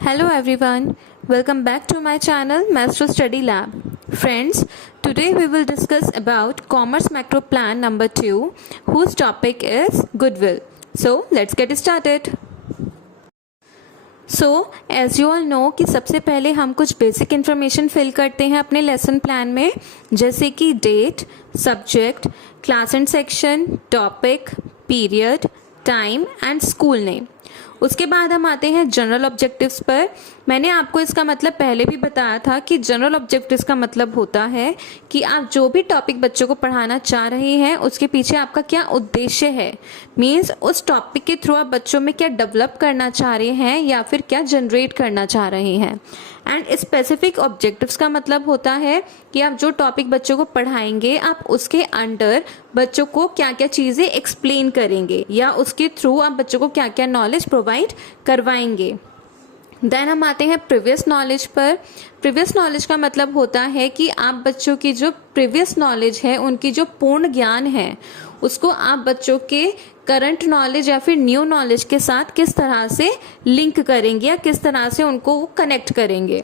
Hello everyone, welcome back to my channel Master Study Lab. Friends, today we will discuss about Commerce Macro Plan number 2 whose topic is Goodwill. So let's get started. So as you all know कि सबसे पहले हम कुछ basic information fill करते हैं अपने lesson plan में, जैसे कि date, subject, class and section, topic, period, time and school name. उसके बाद हम आते हैं जनरल ऑब्जेक्टिव्स पर. मैंने आपको इसका मतलब पहले भी बताया था कि जनरल ऑब्जेक्टिव्स का मतलब होता है कि आप जो भी टॉपिक बच्चों को पढ़ाना चाह रहे हैं उसके पीछे आपका क्या उद्देश्य है. मीन्स उस टॉपिक के थ्रू आप बच्चों में क्या डेवलप करना चाह रहे हैं या फिर क्या जनरेट करना चाह रहे हैं. एंड स्पेसिफिक ऑब्जेक्टिव्स का मतलब होता है कि आप जो टॉपिक बच्चों को पढ़ाएंगे आप उसके अंडर बच्चों को क्या क्या चीज़ें एक्सप्लेन करेंगे या उसके थ्रू आप बच्चों को क्या क्या नॉलेज प्रोवाइड करवाएंगे. देन हम आते हैं प्रीवियस नॉलेज पर. प्रीवियस नॉलेज का मतलब होता है कि आप बच्चों की जो प्रीवियस नॉलेज है, उनकी जो पूर्ण ज्ञान है, उसको आप बच्चों के करंट नॉलेज या फिर न्यू नॉलेज के साथ किस तरह से लिंक करेंगे या किस तरह से उनको कनेक्ट करेंगे.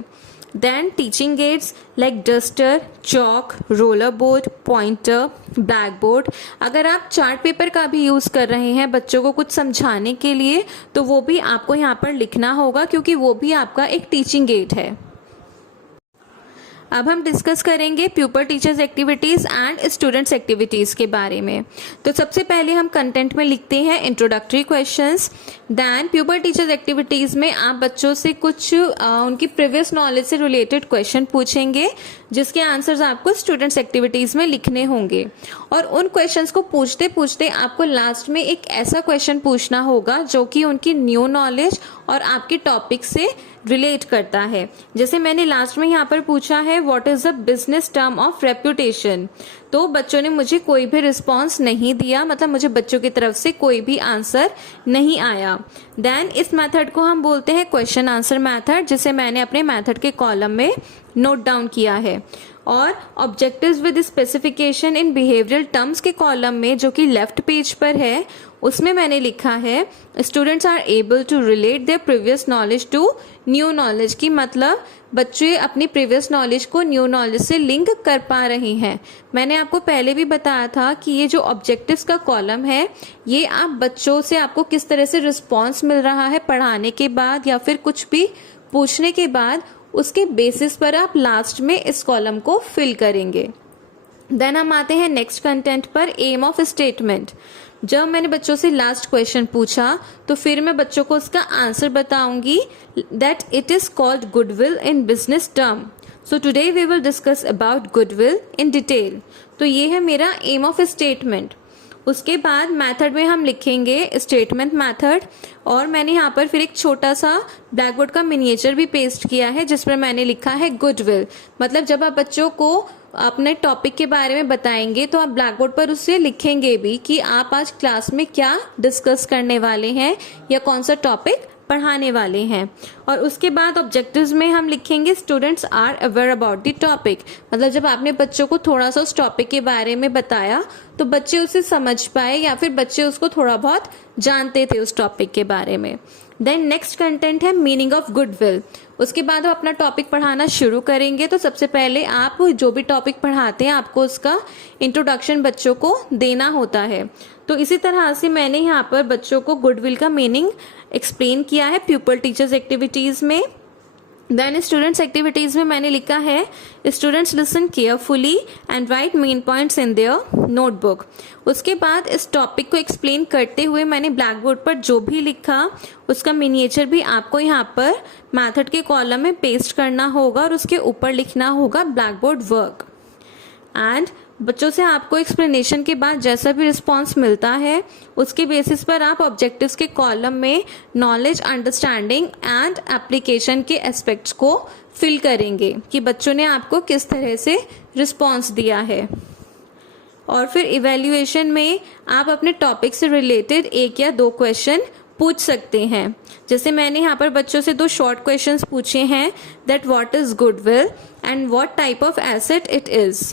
Then teaching aids like duster, chalk, roller board, pointer, black board. अगर आप चार्ट पेपर का भी यूज़ कर रहे हैं बच्चों को कुछ समझाने के लिए तो वो भी आपको यहाँ पर लिखना होगा क्योंकि वो भी आपका एक टीचिंग एड है. अब हम डिस्कस करेंगे pupil teachers activities and students activities के बारे में. तो सबसे पहले हम कंटेंट में लिखते हैं introductory questions. Then pupil teachers activities में आप बच्चों से कुछ उनकी प्रीवियस नॉलेज से रिलेटेड क्वेश्चन पूछेंगे जिसके आंसर्स आपको स्टूडेंट्स एक्टिविटीज़ में लिखने होंगे. और उन क्वेश्चंस को पूछते पूछते आपको लास्ट में एक ऐसा क्वेश्चन पूछना होगा जो कि उनकी न्यू नॉलेज और आपके टॉपिक से रिलेट करता है. जैसे मैंने लास्ट में यहाँ पर पूछा है what is the business term of reputation, तो बच्चों ने मुझे कोई भी रिस्पॉन्स नहीं दिया, मतलब मुझे बच्चों की तरफ से कोई भी आंसर नहीं आया. देन इस मेथड को हम बोलते हैं क्वेश्चन आंसर मेथड, जिसे मैंने अपने मेथड के कॉलम में नोट डाउन किया है. और objectives with specification in behavioural terms के कॉलम में जो कि लेफ्ट पेज पर है उसमें मैंने लिखा है students are able to relate their previous knowledge to new knowledge. की मतलब बच्चे अपनी प्रीवियस नॉलेज को न्यू नॉलेज से लिंक कर पा रहे हैं. मैंने आपको पहले भी बताया था कि ये जो ऑब्जेक्टिव्स का कॉलम है ये आप बच्चों से आपको किस तरह से रिस्पॉन्स मिल रहा है पढ़ाने के बाद या फिर कुछ भी पूछने के बाद, उसके बेसिस पर आप लास्ट में इस कॉलम को फिल करेंगे. देन हम आते हैं नेक्स्ट कंटेंट पर, एम ऑफ स्टेटमेंट. जब मैंने बच्चों से लास्ट क्वेश्चन पूछा तो फिर मैं बच्चों को उसका आंसर बताऊंगी that it is called goodwill in business term. So today we will discuss about goodwill in detail. तो ये है मेरा एम ऑफ स्टेटमेंट. उसके बाद मेथड में हम लिखेंगे स्टेटमेंट मेथड. और मैंने यहाँ पर फिर एक छोटा सा ब्लैक बोर्ड का मिनिएचर भी पेस्ट किया है जिसमें मैंने लिखा है गुडविल. मतलब जब आप बच्चों को अपने टॉपिक के बारे में बताएंगे तो आप ब्लैक बोर्ड पर उससे लिखेंगे भी कि आप आज क्लास में क्या डिस्कस करने वाले हैं या कौन सा टॉपिक पढ़ाने वाले हैं. और उसके बाद ऑब्जेक्टिव्स में हम लिखेंगे students are aware about the topic. मतलब जब आपने बच्चों को थोड़ा सा उस टॉपिक के बारे में बताया तो बच्चे उसे समझ पाए या फिर बच्चे उसको थोड़ा बहुत जानते थे उस टॉपिक के बारे में. देन नेक्स्ट कंटेंट है मीनिंग ऑफ गुडविल. उसके बाद आप अपना टॉपिक पढ़ाना शुरू करेंगे तो सबसे पहले आप जो भी टॉपिक पढ़ाते हैं आपको उसका इंट्रोडक्शन बच्चों को देना होता है. तो इसी तरह से मैंने यहाँ पर बच्चों को गुडविल का मीनिंग एक्सप्लेन किया है प्यूपल टीचर्स एक्टिविटीज़ में. देन स्टूडेंट्स एक्टिविटीज़ में मैंने लिखा है students listen carefully and right main points in their notebook. उसके बाद इस टॉपिक को एक्सप्लेन करते हुए मैंने ब्लैक बोर्ड पर जो भी लिखा उसका मिनिएचर भी आपको यहाँ पर मेथड के कॉलम में पेस्ट करना होगा और उसके ऊपर लिखना होगा ब्लैक बोर्ड वर्क. एंड बच्चों से आपको एक्सप्लेनेशन के बाद जैसा भी रिस्पांस मिलता है उसके बेसिस पर आप ऑब्जेक्टिव्स के कॉलम में नॉलेज, अंडरस्टैंडिंग एंड एप्लीकेशन के एस्पेक्ट्स को फिल करेंगे कि बच्चों ने आपको किस तरह से रिस्पांस दिया है. और फिर इवैल्यूएशन में आप अपने टॉपिक से रिलेटेड एक या दो क्वेश्चन पूछ सकते हैं. जैसे मैंने यहाँ पर बच्चों से 2 शॉर्ट क्वेश्चंस पूछे हैं that what is goodwill and what type of asset it is.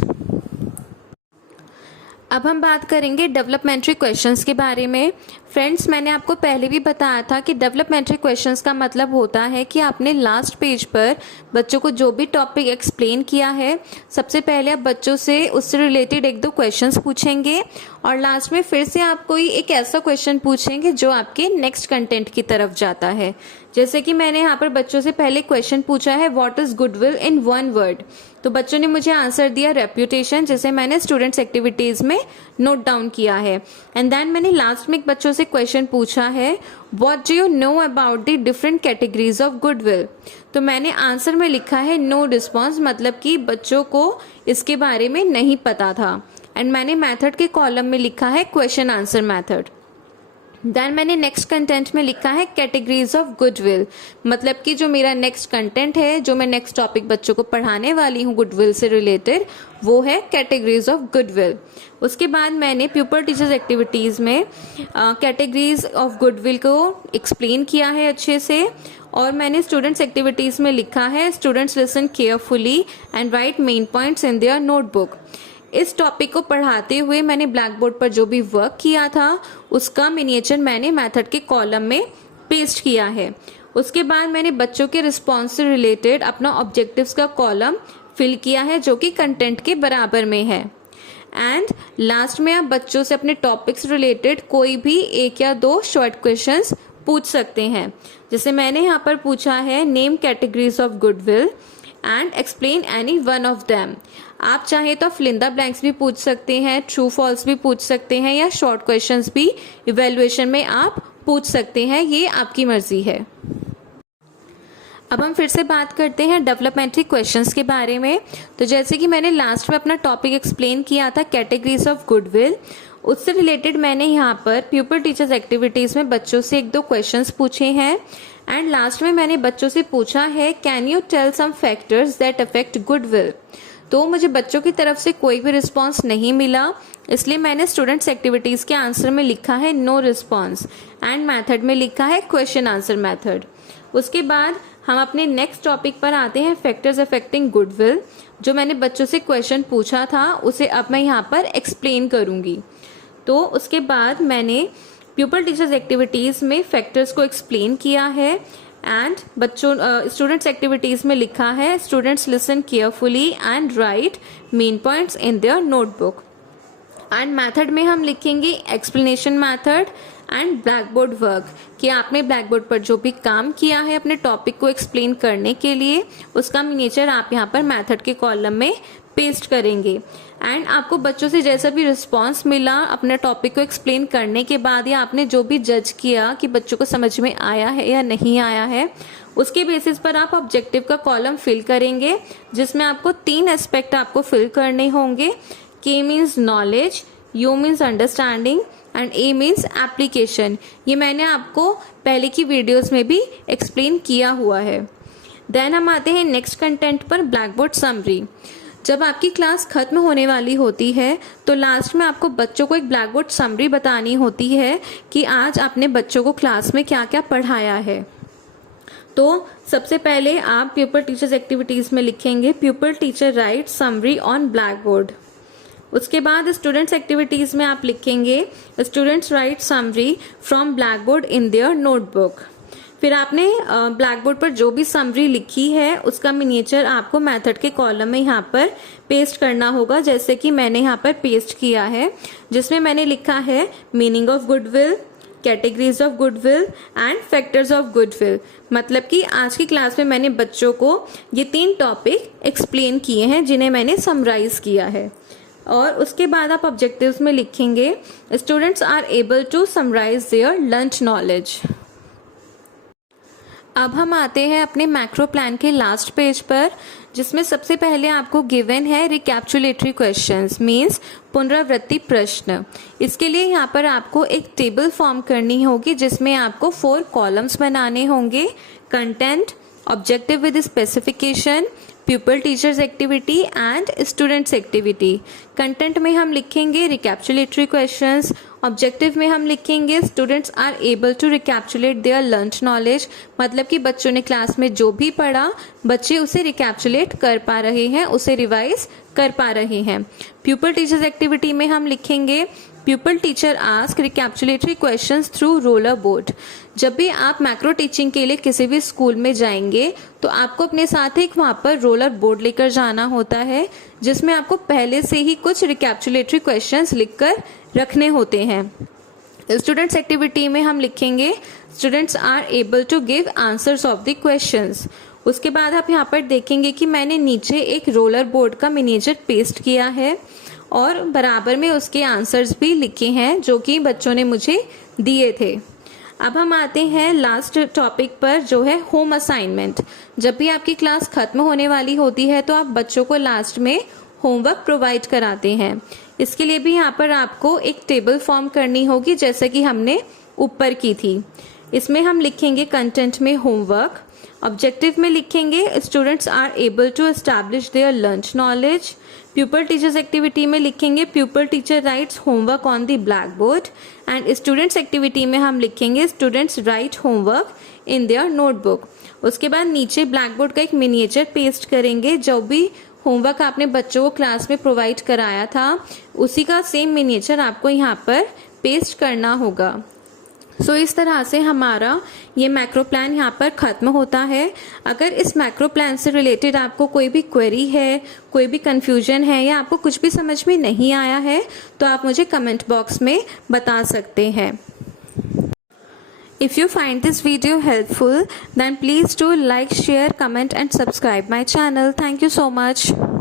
अब हम बात करेंगे डेवलपमेंट्री क्वेश्चंस के बारे में। फ्रेंड्स, मैंने आपको पहले भी बताया था कि डेवलपमेंट्री क्वेश्चंस का मतलब होता है कि आपने लास्ट पेज पर बच्चों को जो भी टॉपिक एक्सप्लेन किया है, सबसे पहले आप बच्चों से उससे रिलेटेड एक दो क्वेश्चंस पूछेंगे और लास्ट में फिर से आप कोई एक ऐसा क्वेश्चन पूछेंगे जो आपके नेक्स्ट कंटेंट की तरफ जाता है। जैसे कि मैंने यहाँ पर बच्चों से पहले क्वेश्चन पूछा है, what is goodwill in one word. तो बच्चों ने मुझे आंसर दिया रेप्यूटेशन, जिसे मैंने स्टूडेंट्स एक्टिविटीज में नोट डाउन किया है। एंड देन मैंने लास्ट में बच्चों से क्वेश्चन पूछा है, what do you know about the different categories of goodwill. तो मैंने आंसर में लिखा है नो रिस्पॉन्स, मतलब कि बच्चों को इसके बारे में नहीं पता था। एंड मैंने मेथड के कॉलम में लिखा है क्वेश्चन आंसर मेथड। देन मैंने नेक्स्ट कंटेंट में लिखा है कैटेगरीज ऑफ गुडविल, मतलब कि जो मेरा नेक्स्ट कंटेंट है, जो मैं नेक्स्ट टॉपिक बच्चों को पढ़ाने वाली हूँ गुडविल से रिलेटेड, वो है कैटेगरीज ऑफ गुडविल। उसके बाद मैंने प्यूपर टीचर्स एक्टिविटीज़ में कैटेगरीज ऑफ गुडविल को एक्सप्लेन किया है अच्छे से। और मैंने स्टूडेंट्स एक्टिविटीज़ में लिखा है students listen carefully and right main points in their notebook. इस टॉपिक को पढ़ाते हुए मैंने ब्लैक बोर्ड पर जो भी वर्क किया था उसका मिनिएचर मैंने मेथड के कॉलम में पेस्ट किया है। उसके बाद मैंने बच्चों के रिस्पॉन्स से रिलेटेड अपना ऑब्जेक्टिव्स का कॉलम फिल किया है जो कि कंटेंट के बराबर में है। एंड लास्ट में आप बच्चों से अपने टॉपिक्स रिलेटेड कोई भी एक या दो शॉर्ट क्वेश्चंस पूछ सकते हैं। जैसे मैंने यहाँ पर पूछा है name categories of goodwill and explain any one of them. आप चाहे तो फिल इन द ब्लैंक्स भी पूछ सकते हैं, ट्रू फॉल्स भी पूछ सकते हैं, या शॉर्ट क्वेश्चंस भी इवैल्यूएशन में आप पूछ सकते हैं, ये आपकी मर्जी है। अब हम फिर से बात करते हैं डेवलपमेंट्री क्वेश्चंस के बारे में। तो जैसे कि मैंने लास्ट में अपना टॉपिक एक्सप्लेन किया था कैटेगरीज ऑफ गुडविल, उससे रिलेटेड मैंने यहाँ पर प्यूपर टीचर्स एक्टिविटीज़ में बच्चों से एक दो क्वेश्चंस पूछे हैं। एंड लास्ट में मैंने बच्चों से पूछा है can you tell some factors that affect goodwill. तो मुझे बच्चों की तरफ से कोई भी रिस्पांस नहीं मिला, इसलिए मैंने स्टूडेंट्स एक्टिविटीज़ के आंसर में लिखा है नो रिस्पांस एंड मेथड में लिखा है क्वेश्चन आंसर मेथड। उसके बाद हम अपने नेक्स्ट टॉपिक पर आते हैं फैक्टर्स अफेक्टिंग गुडविल। जो मैंने बच्चों से क्वेश्चन पूछा था उसे अब मैं यहाँ पर एक्सप्लेन करूँगी। तो उसके बाद मैंने प्यूपल टीचर्स एक्टिविटीज़ में फैक्टर्स को एक्सप्लेन किया है। एंड बच्चों स्टूडेंट्स एक्टिविटीज़ में लिखा है students listen carefully and right main points in their notebook. And method में हम लिखेंगे explanation method and black board work, कि आपने ब्लैक बोर्ड पर जो भी काम किया है अपने टॉपिक को एक्सप्लेन करने के लिए, उसका मिनिएचर आप यहाँ पर मेथड के कॉलम में पेस्ट करेंगे। एंड आपको बच्चों से जैसा भी रिस्पांस मिला अपने टॉपिक को एक्सप्लेन करने के बाद, या आपने जो भी जज किया कि बच्चों को समझ में आया है या नहीं आया है, उसके बेसिस पर आप ऑब्जेक्टिव का कॉलम फिल करेंगे, जिसमें आपको 3 एस्पेक्ट आपको फिल करने होंगे। के means knowledge, you means understanding and A means application. ये मैंने आपको पहले की वीडियोस में भी एक्सप्लेन किया हुआ है। देन हम आते हैं नेक्स्ट कंटेंट पर, ब्लैक बोर्ड समरी। जब आपकी क्लास खत्म होने वाली होती है तो लास्ट में आपको बच्चों को एक ब्लैक बोर्ड समरी बतानी होती है कि आज आपने बच्चों को क्लास में क्या क्या पढ़ाया है। तो सबसे पहले आप प्यूपल टीचर्स एक्टिविटीज़ में लिखेंगे pupil teacher write summary on black board. उसके बाद स्टूडेंट्स एक्टिविटीज़ में आप लिखेंगे students write summary from black board in their notebook. फिर आपने ब्लैक बोर्ड पर जो भी समरी लिखी है उसका मिनिएचर आपको मेथड के कॉलम में यहाँ पर पेस्ट करना होगा, जैसे कि मैंने यहाँ पर पेस्ट किया है, जिसमें मैंने लिखा है meaning of goodwill, categories of goodwill and factors of goodwill. मतलब कि आज की क्लास में मैंने बच्चों को ये 3 टॉपिक एक्सप्लेन किए हैं जिन्हें मैंने समराइज किया है। और उसके बाद आप ऑब्जेक्टिव्स में लिखेंगे students are able to summarise their learned knowledge. अब हम आते हैं अपने मैक्रो प्लान के लास्ट पेज पर, जिसमें सबसे पहले आपको गिवन है रिकैप्चुलेटरी क्वेश्चंस, मींस पुनरावृत्ति प्रश्न। इसके लिए यहाँ पर आपको एक टेबल फॉर्म करनी होगी, जिसमें आपको 4 कॉलम्स बनाने होंगे, content, objective with specification, pupil teachers activity and students activity। Content में हम लिखेंगे रिकैप्चुलेटरी क्वेश्चंस, ऑब्जेक्टिव में हम लिखेंगे students are able to recapitulate their learned knowledge, मतलब कि बच्चों ने क्लास में जो भी पढ़ा बच्चे उसे रिकैप्चुलेट कर पा रहे हैं, उसे रिवाइज कर पा रहे हैं। प्यूपल टीचर्स एक्टिविटी में हम लिखेंगे pupil teacher ask recapitulatory questions through roller board. जब भी आप मैक्रो टीचिंग के लिए किसी भी स्कूल में जाएंगे तो आपको अपने साथ एक वहाँ पर रोलर बोर्ड लेकर जाना होता है, जिसमें आपको पहले से ही कुछ रिकैप्चुलेटरी क्वेश्चंस लिखकर रखने होते हैं। स्टूडेंट्स एक्टिविटी में हम लिखेंगे students are able to give answers of the questions. उसके बाद आप यहाँ पर देखेंगे कि मैंने नीचे एक रोलर बोर्ड का मिनिएचर पेस्ट किया है और बराबर में उसके आंसर्स भी लिखे हैं जो कि बच्चों ने मुझे दिए थे। अब हम आते हैं लास्ट टॉपिक पर, जो है होम असाइनमेंट। जब भी आपकी क्लास खत्म होने वाली होती है तो आप बच्चों को लास्ट में होमवर्क प्रोवाइड कराते हैं। इसके लिए भी यहाँ पर आपको एक टेबल फॉर्म करनी होगी जैसे कि हमने ऊपर की थी। इसमें हम लिखेंगे कंटेंट में होमवर्क, ऑब्जेक्टिव में लिखेंगे students are able to establish their learned knowledge, pupil teachers activity में लिखेंगे pupil teacher writes homework on the black board, and students activity में हम लिखेंगे students write homework in their notebook. उसके बाद नीचे ब्लैक बोर्ड का एक मिनिएचर पेस्ट करेंगे, जो भी होमवर्क आपने बच्चों को क्लास में प्रोवाइड कराया था उसी का सेम मिनिएचर आपको यहाँ पर पेस्ट करना होगा। सो इस तरह से हमारा ये मैक्रो प्लान यहाँ पर ख़त्म होता है। अगर इस मैक्रो प्लान से रिलेटेड आपको कोई भी क्वेरी है, कोई भी कन्फ्यूजन है या आपको कुछ भी समझ में नहीं आया है तो आप मुझे कमेंट बॉक्स में बता सकते हैं। If you find this video helpful, then please do like, share, comment and subscribe my channel. Thank you so much.